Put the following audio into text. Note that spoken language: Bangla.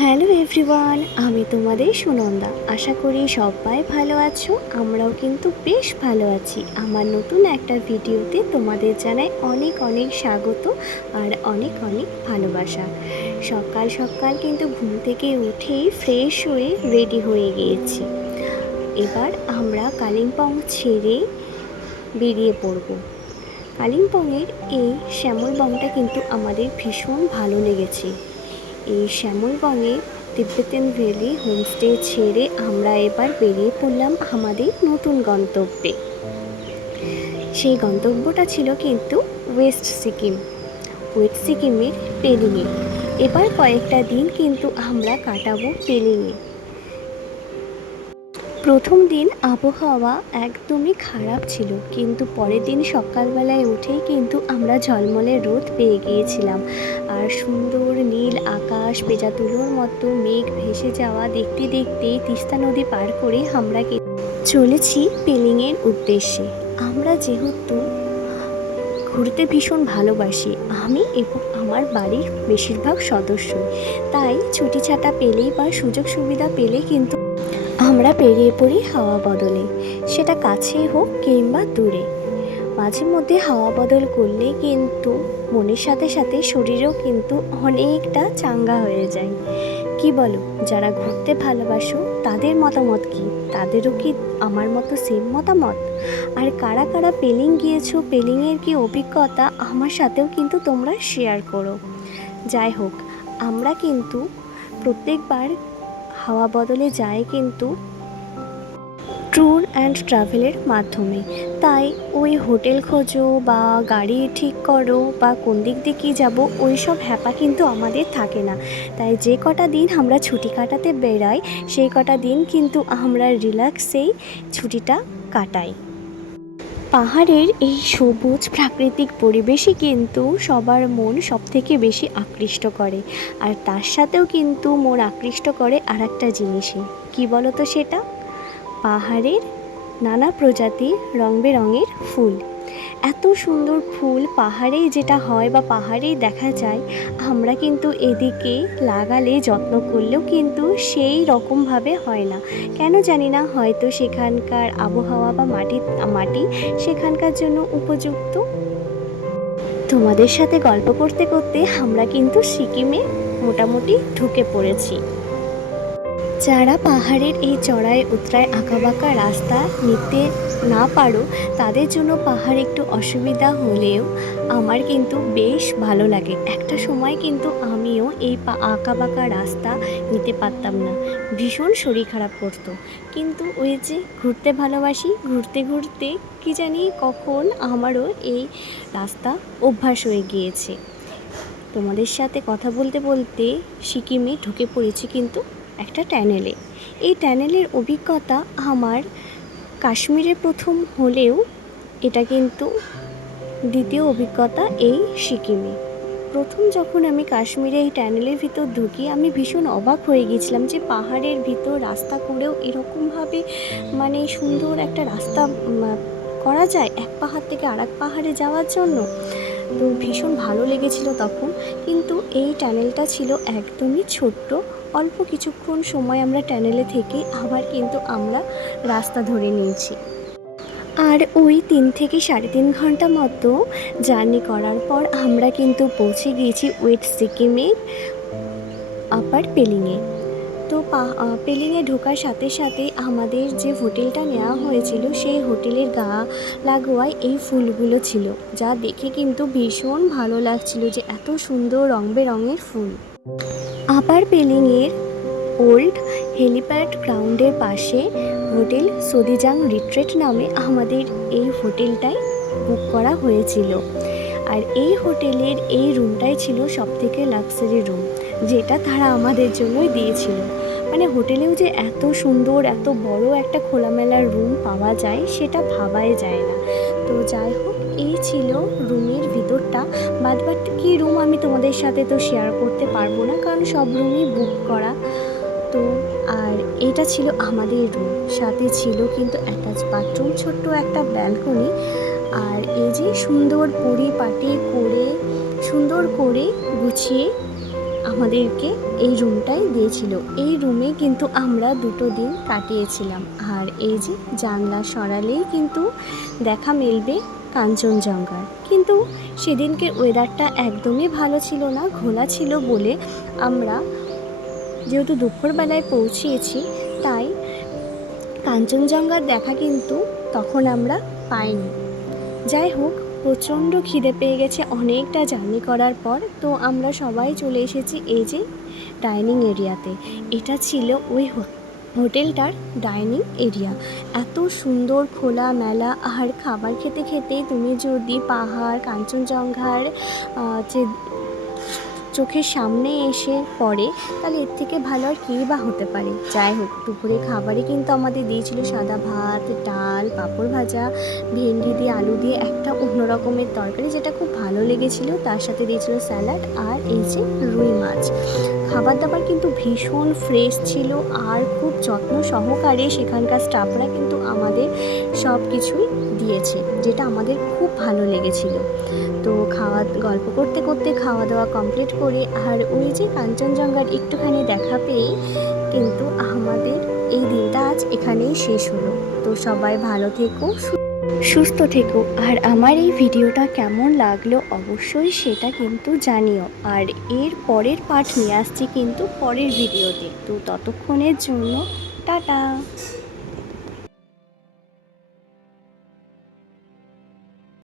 হ্যালো এভরিওয়ান, আমি তোমাদের সুনন্দা। আশা করি সবাই ভালো আছো। আমরাও কিন্তু বেশ ভালো আছি। আমার নতুন একটা ভিডিওতে তোমাদের জানাই অনেক অনেক স্বাগত আর অনেক অনেক ভালোবাসা। সকাল সকাল কিন্তু ঘুম থেকে উঠেই ফ্রেশ হয়ে রেডি হয়ে গিয়েছি। এবার আমরা কালিম্পং ছেড়ে বেরিয়ে পড়ব। কালিম্পংয়ের এই শ্যামলবনটা কিন্তু আমাদের ভীষণ ভালো লেগেছে। এই শ্যামলবনের তিব্বেতিয়ান ভ্যালি হোমস্টে ছেড়ে আমরা এবার বেরিয়ে পড়লাম আমাদের নতুন গন্তব্যে। সেই গন্তব্যটা ছিল কিন্তু ওয়েস্ট সিকিমের পেলিংয়ে। এবার কয়েকটা দিন কিন্তু আমরা কাটাবো পেলিংয়ে। প্রথম দিন আবহাওয়া একদমই খারাপ ছিল, কিন্তু পরের দিন সকালবেলায় উঠেই কিন্তু আমরা ঝলমলে রোদ পেয়ে গিয়েছিলাম। আর সুন্দর নীল আকাশ, পেঁজা তুলোর মতো মেঘ ভেসে যাওয়া দেখতে দেখতেই তিস্তা নদী পার করে আমরা চলেছি পেলিংয়ের উদ্দেশ্যে। আমরা যেহেতু ঘুরতে ভীষণ ভালোবাসি, আমি এবং আমার বাড়ির বেশিরভাগ সদস্যই, তাই ছুটি ছাটা পেলেই বা সুযোগ সুবিধা পেলে কিন্তু আমরা বেরিয়ে পড়ি হাওয়া বদলে। সেটা কাছেই হোক কিংবা দূরে। মাঝে মধ্যে হাওয়া বদল করলে কিন্তু মনের সাথে সাথে শরীরও কিন্তু অনেকটা চাঙ্গা হয়ে যায়। কি বলো, যারা ঘুরতে ভালোবাসো তাদের মতামত কি? তাদেরও কি আমার মতো সেম মতামত? আর কারা কারা পেলিং গিয়েছো, পেলিংয়ের কি অভিজ্ঞতা আমার সাথেও কিন্তু তোমরা শেয়ার করো। যাই হোক, আমরা কিন্তু প্রত্যেকবার হাওয়া বদলে যায় কিন্তু ট্যুর অ্যান্ড ট্রাভেলের মাধ্যমে। তাই ওই হোটেল খোঁজো বা গাড়ি ঠিক করো বা কোন দিক দিয়ে কী যাবো, ওই সব হ্যাপা কিন্তু আমাদের থাকে না। তাই যে কটা দিন আমরা ছুটি কাটাতে বেরাই, সেই কটা দিন কিন্তু আমরা রিল্যাক্সেই ছুটিটা কাটাই। পাহাড়ের এই সবুজ প্রাকৃতিক পরিবেশই কিন্তু সবার মন সবথেকে বেশি আকৃষ্ট করে। আর তার সাথেও কিন্তু মন আকৃষ্ট করে আর একটা জিনিসই, কী বলো তো সেটা? পাহাড়ের নানা প্রজাতির রং বেরঙের ফুল। এত সুন্দর ফুল পাহাড়েই যেটা হয় বা পাহাড়েই দেখা যায়, আমরা কিন্তু এদিকে লাগালে যত্ন করলেও কিন্তু সেই রকমভাবে হয় না। কেন জানি না, হয়তো সেখানকার আবহাওয়া বা মাটি সেখানকার জন্য উপযুক্ত। তোমাদের সাথে গল্প করতে করতে আমরা কিন্তু সিকিমে মোটামুটি ঢুকে পড়েছি। যারা পাহাড়ের এই চড়াই উতরায় আঁকাবাঁকা রাস্তা নিতে না পারো, তাদের জন্য পাহাড় একটু অসুবিধা হলেও আমার কিন্তু বেশ ভালো লাগে। একটা সময় কিন্তু আমিও এই আঁকাবাঁকা রাস্তা নিতে পারতাম না, ভীষণ শরীর খারাপ করতো। কিন্তু ওই যে ঘুরতে ভালোবাসি, ঘুরতে ঘুরতে কি জানি কখন আমারও এই রাস্তা অভ্যাস হয়ে গিয়েছে। তোমাদের সাথে কথা বলতে বলতে সিকিমে ঢুকে পড়েছি কিন্তু একটা টানেলে। এই টানেলের অভিজ্ঞতা আমার কাশ্মীরে প্রথম হলেও এটা কিন্তু দ্বিতীয় অভিজ্ঞতা এই সিকিমে। প্রথম যখন আমি কাশ্মীরে এই টানেলের ভিতর ঢুকি, আমি ভীষণ অবাক হয়ে গিয়েছিলাম যে পাহাড়ের ভিতর রাস্তা করেও এরকমভাবে মানে সুন্দর একটা রাস্তা করা যায় এক পাহাড় থেকে আরেক পাহাড়ে যাওয়ার জন্য। তো ভীষণ ভালো লেগেছিল তখন। কিন্তু এই টানেলটা ছিল একদমই ছোট্ট। অল্প কিছুক্ষণ সময় আমরা টানেলে থেকে আবার কিন্তু আমরা রাস্তা ধরে নিয়েছি। আর ওই 3 থেকে 3.5 ঘন্টা মতো জার্নি করার পর আমরা কিন্তু পৌঁছে গিয়েছি ওয়েস্ট সিকিমের আপার পেলিংয়ে। তো পেলিংয়ে ঢোকার সাথে সাথে আমাদের যে হোটেলটা নেওয়া হয়েছিল, সেই হোটেলের গা লাগোয়ায় এই ফুলগুলো ছিল, যা দেখে কিন্তু ভীষণ ভালো লাগছিল যে এত সুন্দর রং বেরঙের ফুল। আপার পেলিংয়ের ওল্ড হেলিপ্যাড গ্রাউন্ডের পাশে হোটেল সোদিজাং রিট্রিট নামে আমাদের এই হোটেলটাই বুক করা হয়েছিল। আর এই হোটেলের এই রুমটাই ছিল সবথেকে লাক্সারি রুম, যেটা তারা আমাদের জন্যই দিয়েছিল। মানে হোটেলেও যে এত সুন্দর এত বড় একটা খোলামেলা রুম পাওয়া যায় সেটা ভাবাই যায় না। তো যাই হোক, এই ছিল রুমের ভিতরটা। বাদবাকি রুম আমি তোমাদের সাথে তো শেয়ার করতে পারবো না, কারণ সব রুমই বুক করা। তো আর এটা ছিল আমাদের রুম, সাথে ছিল কিন্তু অ্যাটাচ বাথরুম, ছোট্ট একটা ব্যালকনি। আর এই যে সুন্দর পরিপাটি করে সুন্দর করে গুছিয়ে আমাদেরকে এই রুমটাই দিয়েছিল। এই রুমে কিন্তু আমরা 2 দিন কাটিয়েছিলাম। আর এই যে জানলা সরালেই কিন্তু দেখা মিলবে কাঞ্চনজঙ্ঘার। কিন্তু সেদিনকে ওয়েদারটা একদমই ভালো ছিল না, ঘোলা ছিল বলে আমরা যেহেতু দুপুরবেলায় পৌঁছিয়েছি, তাই কাঞ্চনজঙ্ঘার দেখা কিন্তু তখন আমরা পাইনি। যাই হোক, প্রচণ্ড খিদে পেয়ে গেছে অনেকটা জার্নি করার পর। তো আমরা সবাই চলে এসেছি এই যে ডাইনিং এরিয়াতে। এটা ছিল ওই হোটেলটার ডাইনিং এরিয়া। এত সুন্দর খোলামেলা, আর খাবার খেতে খেতেই তুমি যদি পাহাড় কাঞ্চনজঙ্ঘার যে চোখের সামনে এসে পড়ে, তাহলে এর থেকে ভালো আর কী বা হতে পারে। যাই হোক, দুপুরে খাবারে কিন্তু আমাদের দিয়েছিল সাদা ভাত, ডাল, পাঁপড় ভাজা, ভেন্ডি দিয়ে আলু দিয়ে একটা অন্য রকমের তরকারি, যেটা খুব ভালো লেগেছিল। তার সাথে দিয়েছিল স্যালাড আর এই যে রুই মাছ। খাবার দাবার কিন্তু ভীষণ ফ্রেশ ছিল, আর খুব যত্ন সহকারে সেখানকার স্টাফরা কিন্তু আমাদের সব কিছুই দিয়েছে, যেটা আমাদের খুব ভালো লেগেছিল। তো গল্প করতে করতে খাওয়া দাওয়া কমপ্লিট করে আর ওই যে কাঞ্চনজঙ্ঘার একটুখানি দেখা পেয়েই কিন্তু আমাদের এই দিনটা আজ এখানেই শেষ হলো। তো সবাই ভালো থেকো, সুস্থ থেকো। আর আমার এই ভিডিওটা কেমন লাগলো অবশ্যই সেটা কিন্তু জানিও। আর এর পরের পার্ট নিয়ে আসছি কিন্তু পরের ভিডিওতে। তো ততক্ষণের জন্য টাটা।